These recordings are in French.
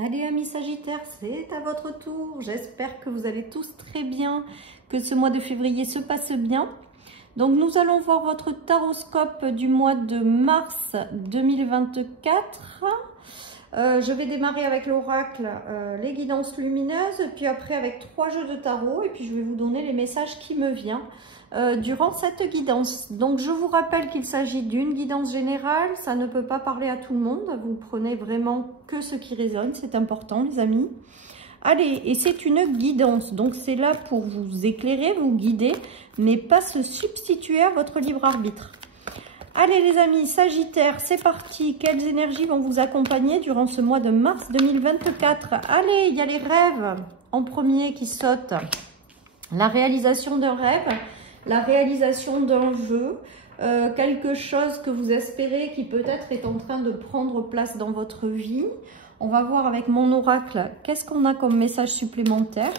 Allez amis Sagittaires, c'est à votre tour. J'espère que vous allez tous très bien, que ce mois de février se passe bien. Donc nous allons voir votre taroscope du mois de mars 2024. Je vais démarrer avec l'oracle, les guidances lumineuses, puis après avec 3 jeux de tarot, et puis je vais vous donner les messages qui me viennent durant cette guidance. Donc je vous rappelle qu'il s'agit d'une guidance générale, ça ne peut pas parler à tout le monde, vous prenez vraiment que ce qui résonne, c'est important les amis. Allez, et c'est une guidance, donc c'est là pour vous éclairer, vous guider, mais pas se substituer à votre libre arbitre. Allez les amis, Sagittaire, c'est parti. Quelles énergies vont vous accompagner durant ce mois de mars 2024? Allez, il y a les rêves en premier qui sautent. La réalisation d'un rêve, la réalisation d'un vœu, quelque chose que vous espérez qui peut-être est en train de prendre place dans votre vie. On va voir avec mon oracle, qu'est-ce qu'on a comme message supplémentaire.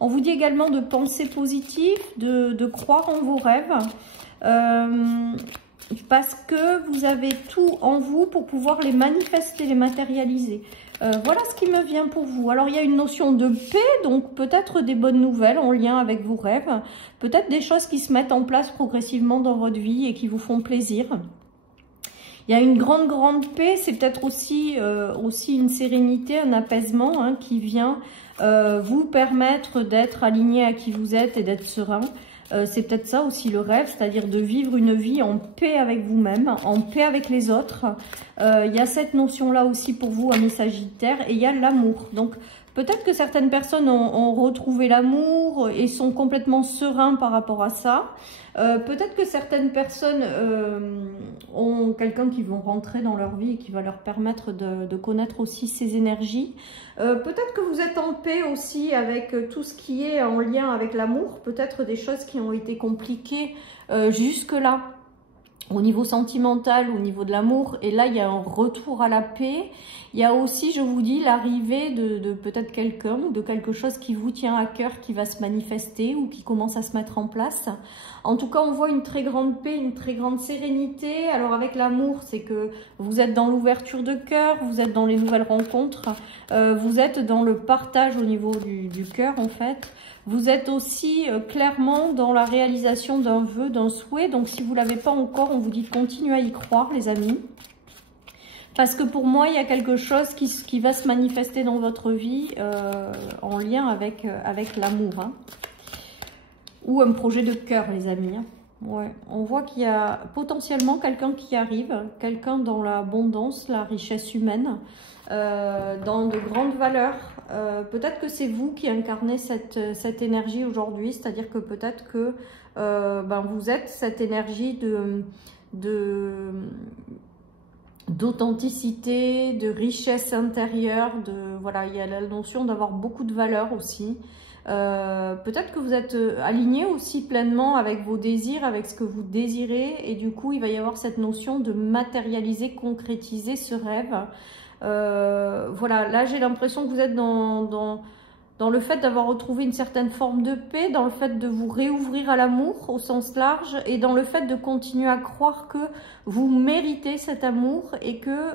On vous dit également de penser positif, de croire en vos rêves. Parce que vous avez tout en vous pour pouvoir les manifester, les matérialiser. Voilà ce qui me vient pour vous. Alors, il y a une notion de paix, donc peut-être des bonnes nouvelles en lien avec vos rêves. Peut-être des choses qui se mettent en place progressivement dans votre vie et qui vous font plaisir. Il y a une grande paix, c'est peut-être aussi une sérénité, un apaisement hein, qui vient vous permettre d'être aligné à qui vous êtes et d'être serein. C'est peut-être ça aussi le rêve, c'est-à-dire de vivre une vie en paix avec vous-même, en paix avec les autres. Il y a cette notion-là aussi pour vous, amis Sagittaires, et il y a l'amour. Donc peut-être que certaines personnes ont retrouvé l'amour et sont complètement sereins par rapport à ça. Peut-être que certaines personnes ont quelqu'un qui vont rentrer dans leur vie et qui va leur permettre de connaître aussi ces énergies. Peut-être que vous êtes en paix aussi avec tout ce qui est en lien avec l'amour. Peut-être des choses qui ont été compliquées jusque-là. Au niveau sentimental, au niveau de l'amour, et là il y a un retour à la paix. Il y a aussi, je vous dis, l'arrivée de peut-être quelqu'un ou de quelque chose qui vous tient à cœur, qui va se manifester ou qui commence à se mettre en place. En tout cas, on voit une très grande paix, une très grande sérénité. Alors avec l'amour, c'est que vous êtes dans l'ouverture de cœur, vous êtes dans les nouvelles rencontres, vous êtes dans le partage au niveau du cœur en fait. Vous êtes aussi clairement dans la réalisation d'un vœu, d'un souhait. Donc si vous ne l'avez pas encore, on vous dit de continuer à y croire les amis. Parce que pour moi, il y a quelque chose qui va se manifester dans votre vie en lien avec l'amour. Hein. Ou un projet de cœur les amis. Hein. Ouais. On voit qu'il y a potentiellement quelqu'un qui arrive, quelqu'un dans l'abondance, la richesse humaine. Dans de grandes valeurs. Peut-être que c'est vous qui incarnez cette énergie aujourd'hui, c'est-à-dire que peut-être que vous êtes cette énergie d'authenticité, de richesse intérieure, voilà, il y a la notion d'avoir beaucoup de valeurs aussi. Peut-être que vous êtes aligné aussi pleinement avec vos désirs, avec ce que vous désirez, et du coup il va y avoir cette notion de matérialiser, concrétiser ce rêve. Voilà, là j'ai l'impression que vous êtes dans le fait d'avoir retrouvé une certaine forme de paix, dans le fait de vous réouvrir à l'amour au sens large et dans le fait de continuer à croire que vous méritez cet amour et que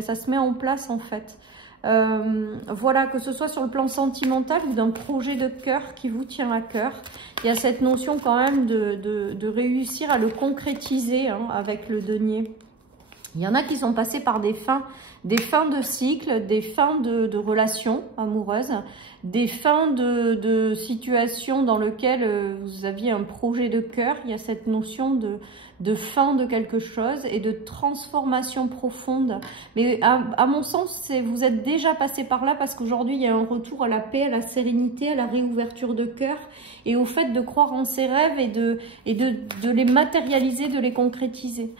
ça se met en place en fait. Voilà, que ce soit sur le plan sentimental ou d'un projet de cœur qui vous tient à cœur, il y a cette notion quand même de réussir à le concrétiser hein, avec le denier. Il y en a qui sont passés par des fins de cycle, des fins de relations amoureuses, des fins de situations dans lesquelles vous aviez un projet de cœur. Il y a cette notion de fin de quelque chose et de transformation profonde. Mais à mon sens, vous êtes déjà passé par là parce qu'aujourd'hui, il y a un retour à la paix, à la sérénité, à la réouverture de cœur et au fait de croire en ses rêves et de les matérialiser, de les concrétiser.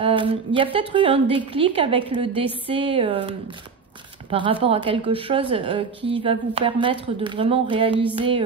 Il y a peut-être eu un déclic avec le décès par rapport à quelque chose qui va vous permettre de vraiment réaliser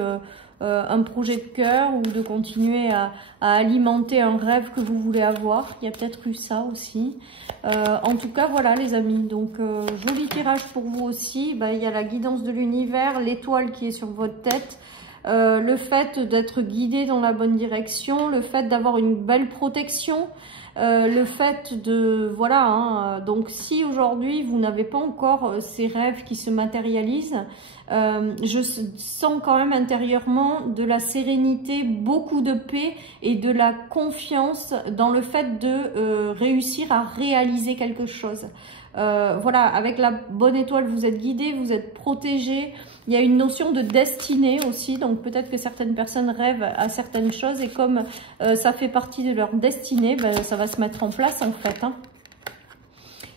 un projet de cœur ou de continuer à alimenter un rêve que vous voulez avoir. Il y a peut-être eu ça aussi. En tout cas, voilà les amis. Donc, joli tirage pour vous aussi. Il y a la guidance de l'univers, l'étoile qui est sur votre tête. Le fait d'être guidé dans la bonne direction, le fait d'avoir une belle protection, le fait de, voilà, hein, donc si aujourd'hui vous n'avez pas encore ces rêves qui se matérialisent, je sens quand même intérieurement de la sérénité, beaucoup de paix et de la confiance dans le fait de réussir à réaliser quelque chose. Voilà, avec la bonne étoile, vous êtes guidé, vous êtes protégé. Il y a une notion de destinée aussi, donc peut-être que certaines personnes rêvent à certaines choses et comme ça fait partie de leur destinée, ben, ça va se mettre en place en fait, hein.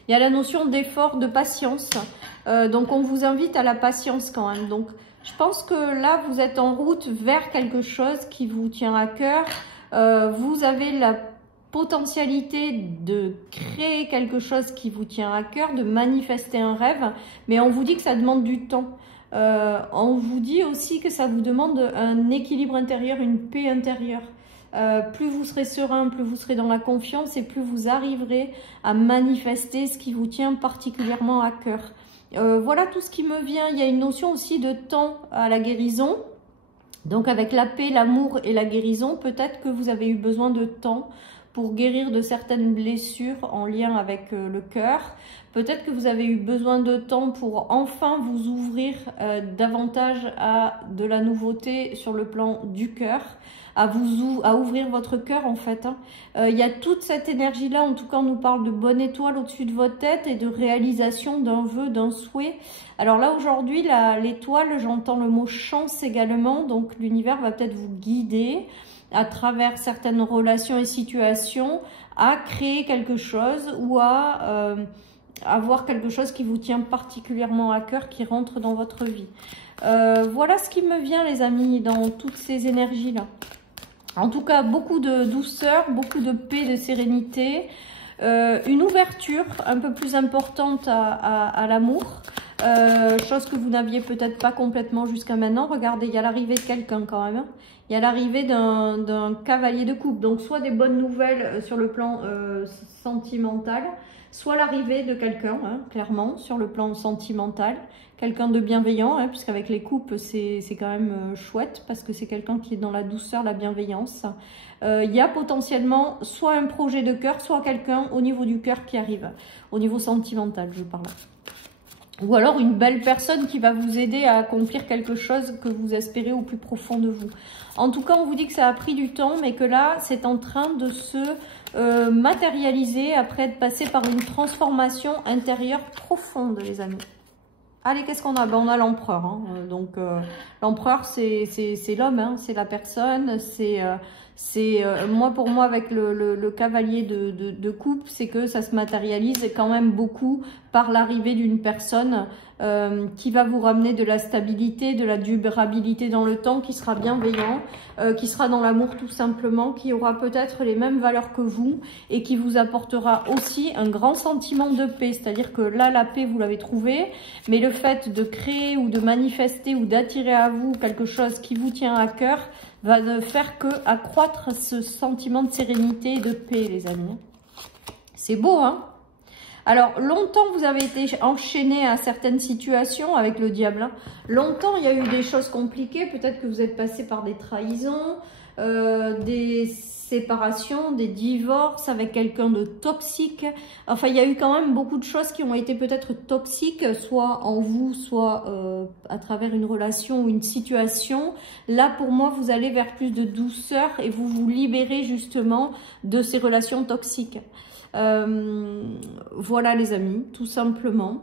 Il y a la notion d'effort, de patience. Donc, on vous invite à la patience quand même. Donc, je pense que là, vous êtes en route vers quelque chose qui vous tient à cœur. Vous avez la potentialité de créer quelque chose qui vous tient à cœur, de manifester un rêve. Mais on vous dit que ça demande du temps. On vous dit aussi que ça vous demande un équilibre intérieur, une paix intérieure. Plus vous serez serein, plus vous serez dans la confiance et plus vous arriverez à manifester ce qui vous tient particulièrement à cœur. Voilà tout ce qui me vient. Il y a une notion aussi de temps à la guérison. Donc avec la paix, l'amour et la guérison, peut-être que vous avez eu besoin de temps pour guérir de certaines blessures en lien avec le cœur. Peut-être que vous avez eu besoin de temps pour enfin vous ouvrir davantage à de la nouveauté sur le plan du cœur, à ouvrir votre cœur en fait, hein. Il y a toute cette énergie-là, en tout cas on nous parle de bonne étoile au-dessus de votre tête et de réalisation d'un vœu, d'un souhait. Alors là aujourd'hui, l'étoile, j'entends le mot chance également, donc l'univers va peut-être vous guider à travers certaines relations et situations à créer quelque chose ou à avoir quelque chose qui vous tient particulièrement à cœur, qui rentre dans votre vie. Voilà ce qui me vient les amis dans toutes ces énergies-là. En tout cas, beaucoup de douceur, beaucoup de paix, de sérénité, une ouverture un peu plus importante à l'amour, chose que vous n'aviez peut-être pas complètement jusqu'à maintenant. Regardez, il y a l'arrivée de quelqu'un quand même, hein. Il y a l'arrivée d'un cavalier de coupe, donc soit des bonnes nouvelles sur le plan sentimental, soit l'arrivée de quelqu'un, hein, clairement, sur le plan sentimental, quelqu'un de bienveillant, hein, puisqu'avec les coupes, c'est quand même chouette, parce que c'est quelqu'un qui est dans la douceur, la bienveillance. Il y a potentiellement soit un projet de cœur, soit quelqu'un au niveau du cœur qui arrive, au niveau sentimental, je parle. Ou alors une belle personne qui va vous aider à accomplir quelque chose que vous espérez au plus profond de vous. En tout cas, on vous dit que ça a pris du temps, mais que là, c'est en train de se matérialiser après être passé par une transformation intérieure profonde, les amis. Allez, qu'est-ce qu'on a? Ben, on a l'empereur, hein. Donc, l'empereur, c'est l'homme, hein. C'est la personne, moi, pour moi, avec le cavalier de coupe, c'est que ça se matérialise quand même beaucoup par l'arrivée d'une personne qui va vous ramener de la stabilité, de la durabilité dans le temps, qui sera bienveillant, qui sera dans l'amour tout simplement, qui aura peut-être les mêmes valeurs que vous et qui vous apportera aussi un grand sentiment de paix. C'est-à-dire que là, la paix, vous l'avez trouvée, mais le fait de créer ou de manifester ou d'attirer à vous quelque chose qui vous tient à cœur va ne faire que accroître ce sentiment de sérénité et de paix, les amis. C'est beau, hein? Alors, longtemps, vous avez été enchaîné à certaines situations avec le diable, hein. Longtemps, il y a eu des choses compliquées. Peut-être que vous êtes passé par des trahisons, des séparations, des divorces avec quelqu'un de toxique. Enfin, il y a eu quand même beaucoup de choses qui ont été peut-être toxiques, soit en vous, soit à travers une relation ou une situation. Là, pour moi, vous allez vers plus de douceur et vous vous libérez justement de ces relations toxiques. Voilà les amis, tout simplement.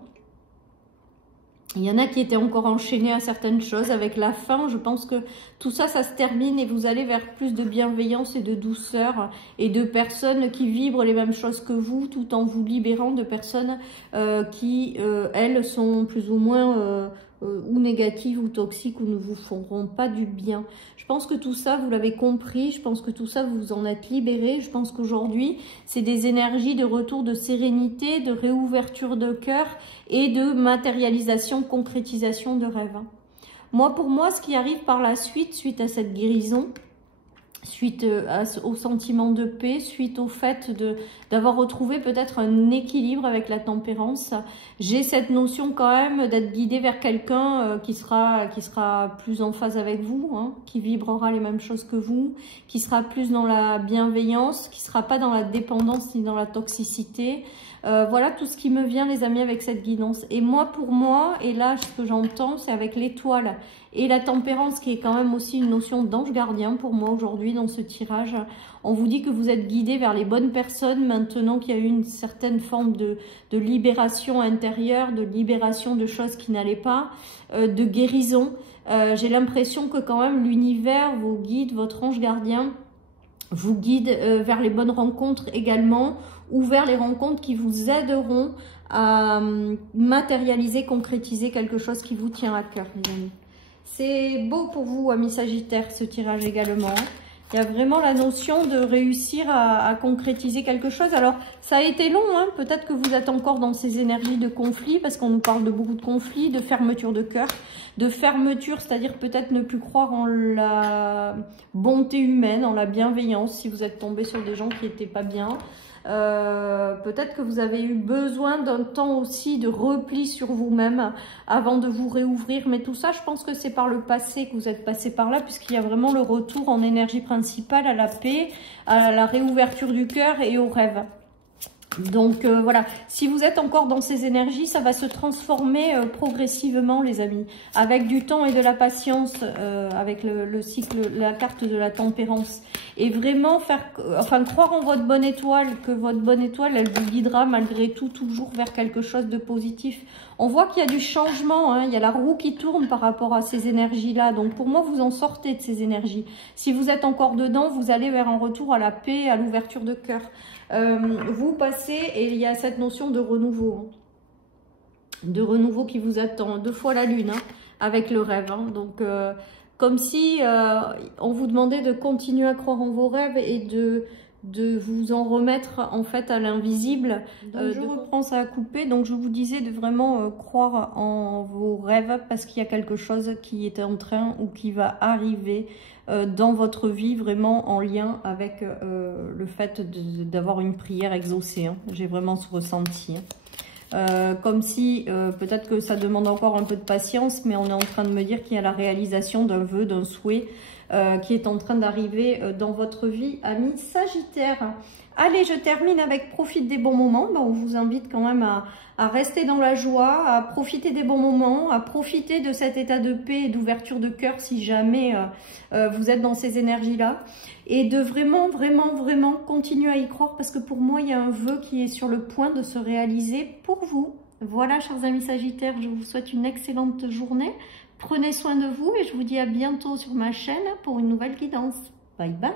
Il y en a qui étaient encore enchaînés à certaines choses. Avec la fin, je pense que tout ça, ça se termine et vous allez vers plus de bienveillance et de douceur et de personnes qui vibrent les mêmes choses que vous, tout en vous libérant de personnes qui, elles, sont plus ou moins ou négatives ou toxiques ou ne vous feront pas du bien. Je pense que tout ça, vous l'avez compris. Je pense que tout ça, vous vous en êtes libéré. Je pense qu'aujourd'hui, c'est des énergies de retour de sérénité, de réouverture de cœur et de matérialisation, concrétisation de rêves. Moi, pour moi, ce qui arrive par la suite, suite à cette guérison, suite au sentiment de paix, suite au fait d'avoir retrouvé peut-être un équilibre avec la tempérance. J'ai cette notion quand même d'être guidé vers quelqu'un qui sera plus en phase avec vous, hein, qui vibrera les mêmes choses que vous, qui sera plus dans la bienveillance, qui sera pas dans la dépendance ni dans la toxicité. Voilà tout ce qui me vient, les amis, avec cette guidance. Et moi, pour moi, et là, ce que j'entends, c'est avec l'étoile et la tempérance, qui est quand même aussi une notion d'ange gardien pour moi aujourd'hui dans ce tirage. On vous dit que vous êtes guidé vers les bonnes personnes maintenant qu'il y a eu une certaine forme de libération intérieure, de libération de choses qui n'allaient pas, de guérison. J'ai l'impression que quand même l'univers, vos guides, votre ange gardien, vous guide vers les bonnes rencontres également, ou vers les rencontres qui vous aideront à matérialiser, concrétiser quelque chose qui vous tient à cœur, les amis. C'est beau pour vous, amis Sagittaires, ce tirage également. Il y a vraiment la notion de réussir à concrétiser quelque chose. Alors, ça a été long, hein. Peut-être que vous êtes encore dans ces énergies de conflit, parce qu'on nous parle de beaucoup de conflits, de fermeture de cœur, de fermeture, c'est-à-dire peut-être ne plus croire en la bonté humaine, en la bienveillance, si vous êtes tombé sur des gens qui n'étaient pas bien. Peut-être que vous avez eu besoin d'un temps aussi de repli sur vous-même avant de vous réouvrir, mais tout ça, je pense que c'est par le passé que vous êtes passé par là, puisqu'il y a vraiment le retour en énergie principale à la paix, à la réouverture du cœur et aux rêves. Donc voilà, si vous êtes encore dans ces énergies, ça va se transformer progressivement, les amis, avec du temps et de la patience, avec le cycle, la carte de la tempérance, et vraiment croire en votre bonne étoile, que votre bonne étoile, elle vous guidera malgré tout toujours vers quelque chose de positif. On voit qu'il y a du changement, hein, il y a la roue qui tourne par rapport à ces énergies-là, donc pour moi, vous en sortez de ces énergies. Si vous êtes encore dedans, vous allez vers un retour à la paix, à l'ouverture de cœur. Vous passez, et il y a cette notion de renouveau, qui vous attend, 2 fois la lune, hein, avec le rêve, hein. Donc comme si on vous demandait de continuer à croire en vos rêves et de vous en remettre en fait à l'invisible. Je reprends, ça à couper, donc je vous disais de vraiment croire en vos rêves, parce qu'il y a quelque chose qui est en train ou qui va arriver dans votre vie, vraiment en lien avec le fait d'avoir une prière exaucée, hein. J'ai vraiment ce ressenti, hein. Comme si peut-être que ça demande encore un peu de patience, mais on est en train de me dire qu'il y a la réalisation d'un vœu, d'un souhait qui est en train d'arriver dans votre vie, amis Sagittaires. Allez, je termine avec profite des bons moments. Ben, on vous invite quand même à rester dans la joie, à profiter des bons moments, à profiter de cet état de paix et d'ouverture de cœur si jamais vous êtes dans ces énergies-là. Et de vraiment, vraiment, vraiment continuer à y croire, parce que pour moi, il y a un vœu qui est sur le point de se réaliser pour vous. Voilà, chers amis Sagittaires, je vous souhaite une excellente journée. Prenez soin de vous et je vous dis à bientôt sur ma chaîne pour une nouvelle guidance. Bye bye.